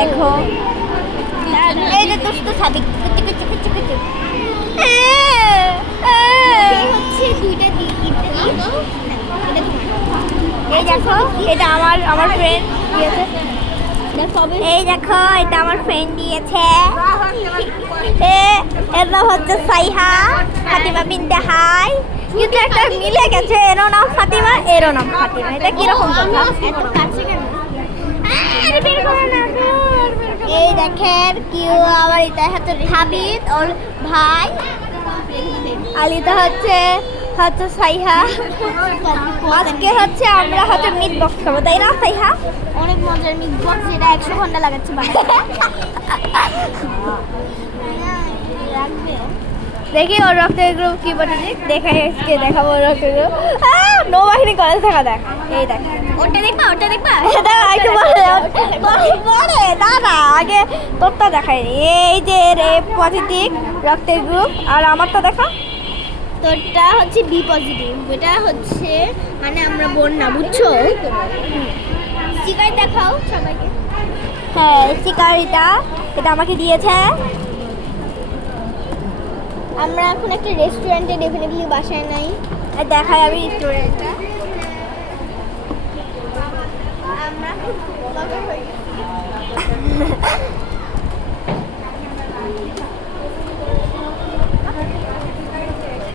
দেখো এই যে দুষ্ট সাদিক হচ্ছে দুইটা এই দেখো এটা আমার ফ্রেন্ড দিয়েছে। এই দেখো এটা আমার ফ্রেন্ড দিয়েছে। এর হচ্ছে সাইহা ফাতিমা বিনতে হাই, কিন্তু একটা মিলে গেছে, এরও নাম ফাতিমা এরও নাম ফাতিমা। এটা কিরকম কথা? এই দেখেন কিউ আবার এটা হচ্ছে হাবিব ওর ভাই, আলিতা হচ্ছে সাইহা। আজকে হচ্ছে আমরা হচ্ছে মিট বক্স খাবো, তাই না সাইহা? অনেক মজার মিট বক্স, এটা 100 ঘন্টা লাগাচ্ছে দেখি ওর রক্তের গ্রুপ কি বলে, দেখাবো ওর রক্তের গ্রুপ। নৌবাহিনী কলেজ থাকা দেখ, এই দেখ ওটা দেখবা দাদা আগে তোরটা দেখাই। এই যে রে পজিটিভ রক্তের গ্রুপ, আর আমারটা দেখা। তোরটা হচ্ছে বি পজিটিভ, এটা হচ্ছে মানে আমরা বোন না, বুঝছো? স্টিকার দেখাও সবাইকে। হ্যাঁ স্টিকার এটা আমাকে দিয়েছে। আমরা এখন একটা রেস্টুরেন্টে, ডেফিনেটলি বাসায় নাই, দেখাই আমি রেস্টুরেন্টটা। আমরা